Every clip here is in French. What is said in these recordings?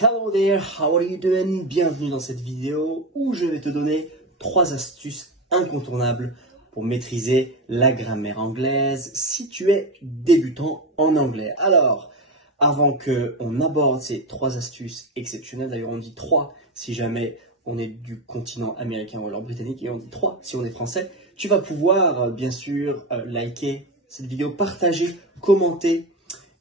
Hello there, how are you doing? Bienvenue dans cette vidéo où je vais te donner 3 astuces incontournables pour maîtriser la grammaire anglaise si tu es débutant en anglais. Alors, avant qu'on aborde ces 3 astuces exceptionnelles, d'ailleurs on dit 3 si jamais on est du continent américain ou alors britannique et on dit 3 si on est français, tu vas pouvoir bien sûr liker cette vidéo, partager, commenter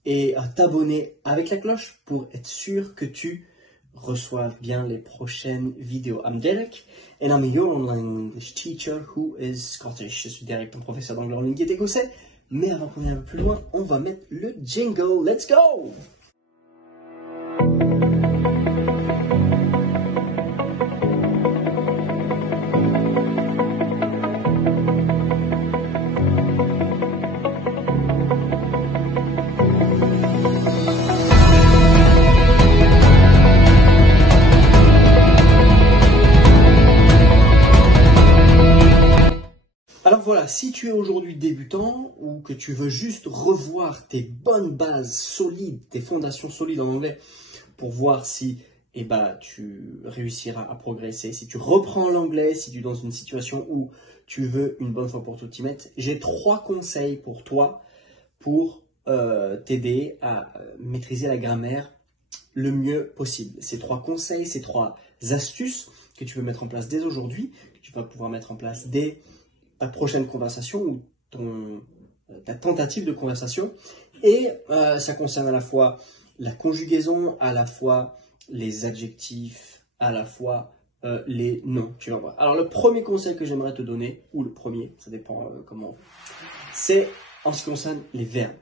et t'abonner avec la cloche pour être sûr que tu reçoives bien les prochaines vidéos. I'm Derek and I'm your online English teacher who is Scottish. Je suis Derek, ton professeur d'anglais en ligne qui est écossais. Mais avant qu'on aille un peu plus loin, on va mettre le jingle. Let's go! Alors voilà, si tu es aujourd'hui débutant ou que tu veux juste revoir tes bonnes bases solides, tes fondations solides en anglais pour voir si tu réussiras à progresser, si tu reprends l'anglais, si tu es dans une situation où tu veux une bonne fois pour toutes t'y mettre, j'ai 3 conseils pour toi pour t'aider à maîtriser la grammaire le mieux possible. Ces 3 conseils, ces 3 astuces que tu peux mettre en place dès aujourd'hui, que tu vas pouvoir mettre en place dès ta prochaine conversation ou ta tentative de conversation. Et ça concerne à la fois la conjugaison, à la fois les adjectifs, à la fois les noms. Tu vas voir. Alors le premier conseil que j'aimerais te donner, ou le premier, ça dépend comment, c'est en ce qui concerne les verbes.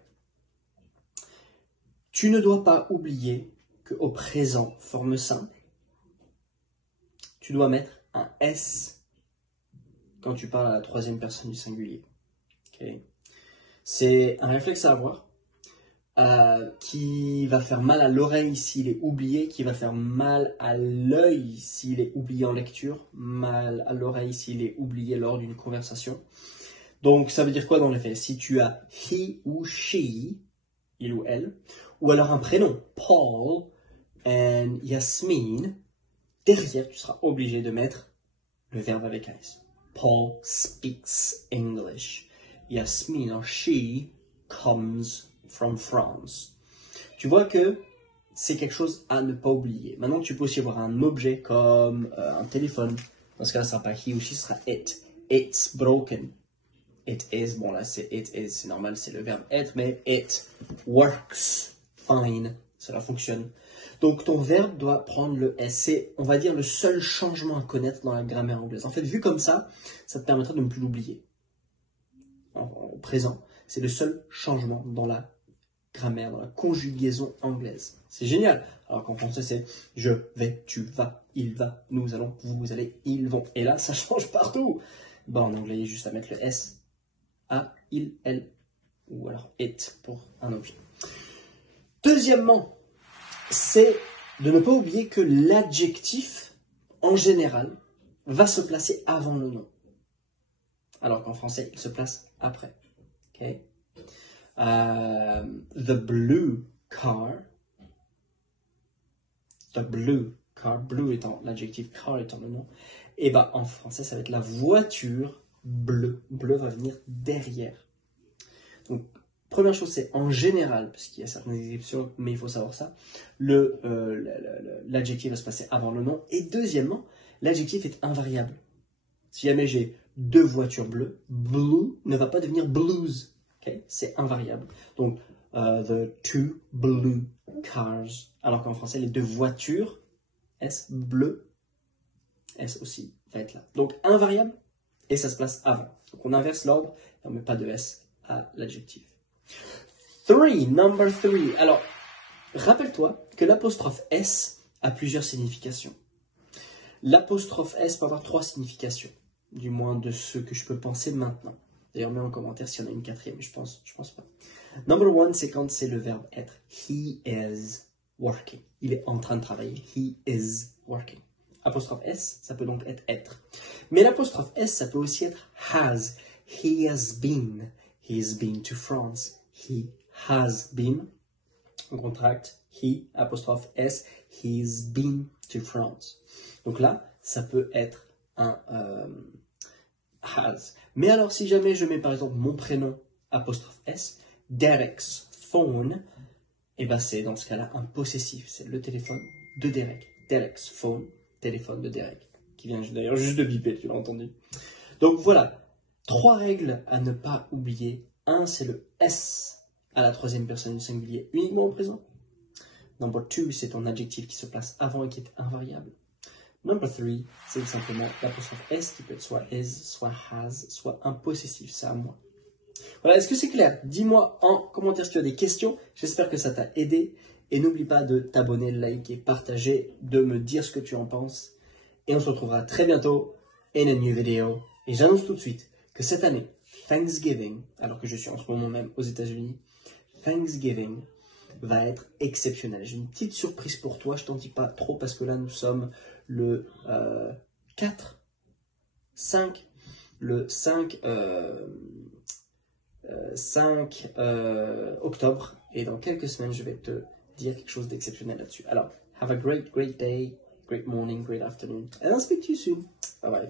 Tu ne dois pas oublier qu'au présent, forme simple, tu dois mettre un S quand tu parles à la 3e personne du singulier. Okay. C'est un réflexe à avoir qui va faire mal à l'oreille s'il est oublié, qui va faire mal à l'œil s'il est oublié en lecture, mal à l'oreille s'il est oublié lors d'une conversation. Donc ça veut dire quoi dans les faits? Si tu as he ou she, il ou elle, ou alors un prénom, Paul and Yasmin, derrière tu seras obligé de mettre le verbe avec un S. Paul speaks English. Yasmin or she comes from France. Tu vois que c'est quelque chose à ne pas oublier. Maintenant, tu peux aussi avoir un objet comme un téléphone. Dans ce cas-là, ça ne sera pas he ou she, ce sera it. It's broken. It is. Bon, là, c'est it is. C'est normal, c'est le verbe être, mais it works fine. Cela fonctionne. Donc, ton verbe doit prendre le S. C'est, on va dire, le seul changement à connaître dans la grammaire anglaise. En fait, vu comme ça te permettra de ne plus l'oublier. Au présent, c'est le seul changement dans la grammaire, dans la conjugaison anglaise. C'est génial. Alors qu'en français, c'est je vais, tu vas, il va, nous allons, vous allez, ils vont. Et là, ça change partout. Ben, en anglais, il y a juste à mettre le S à il, elle, ou alors it pour un objet. Deuxièmement, c'est de ne pas oublier que l'adjectif, en général, va se placer avant le nom. Alors qu'en français, il se place après. Okay? The blue car. The blue car. Blue étant l'adjectif, car étant le nom. Et ben en français, ça va être la voiture bleue. Bleu va venir derrière. Donc, première chose, c'est en général, parce qu'il y a certaines exceptions, mais il faut savoir ça, l'adjectif va se passer avant le nom. Et deuxièmement, l'adjectif est invariable. Si jamais j'ai 2 voitures bleues, blue ne va pas devenir blues. Okay? C'est invariable. Donc, the 2 blue cars. Alors qu'en français, les 2 voitures, S, bleu, S aussi va être là. Donc, invariable, et ça se place avant. Donc, on inverse l'ordre, et on ne met pas de S à l'adjectif. Number 3. Alors, rappelle-toi que l'apostrophe S a plusieurs significations. L'apostrophe S peut avoir 3 significations, du moins de ce que je peux penser maintenant. D'ailleurs, mets en commentaire s'il y en a une 4e, je pense pas. Number 1, c'est quand c'est le verbe être. He is working. Il est en train de travailler. He is working. Apostrophe S, ça peut donc être. Mais l'apostrophe S, ça peut aussi être has. He has been. He has been to France. He has been. On contracte He, apostrophe S, he's been to France. Donc là, ça peut être un has. Mais alors, si jamais je mets par exemple mon prénom, apostrophe S, Derek's phone, et ben c'est dans ce cas-là un possessif. C'est le téléphone de Derek. Derek's phone, téléphone de Derek. Qui vient d'ailleurs juste de biper, tu l'as entendu. Donc voilà, 3 règles à ne pas oublier. 1, c'est le S à la troisième personne du singulier uniquement au présent. Number 2, c'est ton adjectif qui se place avant et qui est invariable. Number 3, c'est simplement l'apostrophe S qui peut être soit is, soit has, soit un possessif, c'est à moi. Voilà, est-ce que c'est clair? Dis-moi en commentaire si tu as des questions. J'espère que ça t'a aidé. Et n'oublie pas de t'abonner, liker, partager, de me dire ce que tu en penses. Et on se retrouvera très bientôt in a new video. Et j'annonce tout de suite que cette année, Thanksgiving, alors que je suis en ce moment même aux États-Unis, Thanksgiving va être exceptionnel. J'ai une petite surprise pour toi, je t'en dis pas trop parce que là nous sommes le 5 octobre et dans quelques semaines je vais te dire quelque chose d'exceptionnel là-dessus. Alors, have a great day, great morning, great afternoon and I'll speak to you soon. Bye bye.